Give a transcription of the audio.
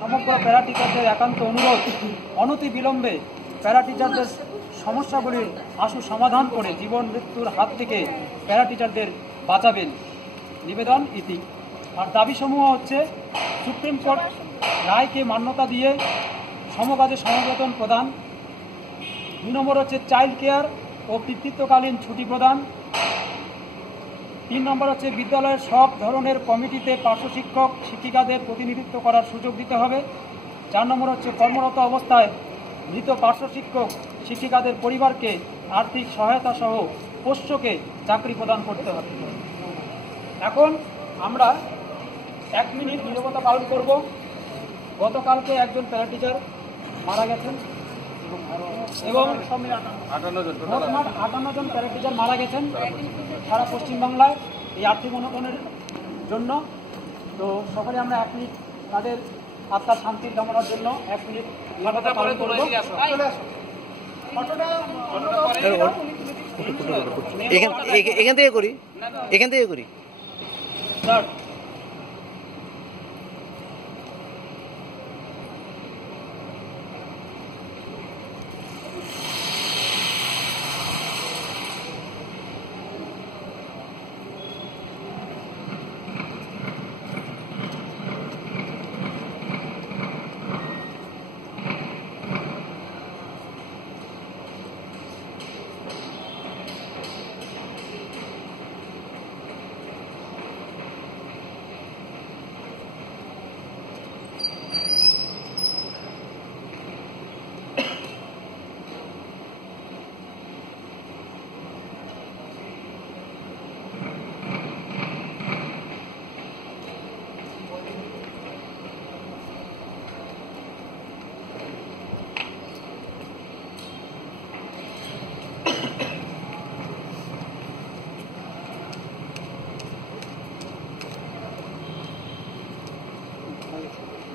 সমগ্র প্যারা টিচারদের একান্ত অনুরোধ, অনতি বিলম্বে প্যারা টিচারদের সমস্যাগুলির আশু সমাধান করে জীবন মৃত্যুর হাত থেকে প্যারা টিচারদের বাঁচাবেন। নিবেদন, ইতি। আর দাবিসমূহ হচ্ছে, সুপ্রিম কোর্ট রায়কে মান্যতা দিয়ে সমকাজে সমবেতন প্রদান। দুই নম্বর হচ্ছে, চাইল্ড কেয়ার ও পিতৃত্বকালীন ছুটি প্রদান। তিন নম্বর হচ্ছে বিদ্যালয়ের সব ধরনের কমিটিতে পার্শ্ব শিক্ষক, শিক্ষিকাদের প্রতিনিধিত্ব করার সুযোগ দিতে হবে। চার নম্বর হচ্ছে কর্মরত অবস্থায় মৃত পার্শ্ব শিক্ষক, শিক্ষিকাদের পরিবারকে আর্থিক সহায়তা সহ পোষ্যকে চাকরি প্রদান করতে হবে। এখন আমরা এক মিনিট নিরবতা পালন করব। গতকালকে একজন প্যারা টিচার মারা গেছেন। এবং আটান্ন জন প্যারা টিচার মারা গেছেন সারা পশ্চিমবাংলায় এই আর্থিক অনুদানের জন্য। তো সকলে আমরা এক মিনিট তাদের আত্মার শান্তির কামনার জন্য এক মিনিট পালন করব। এখান থেকে করি। এখান থেকে করি। স্যার посмотреть.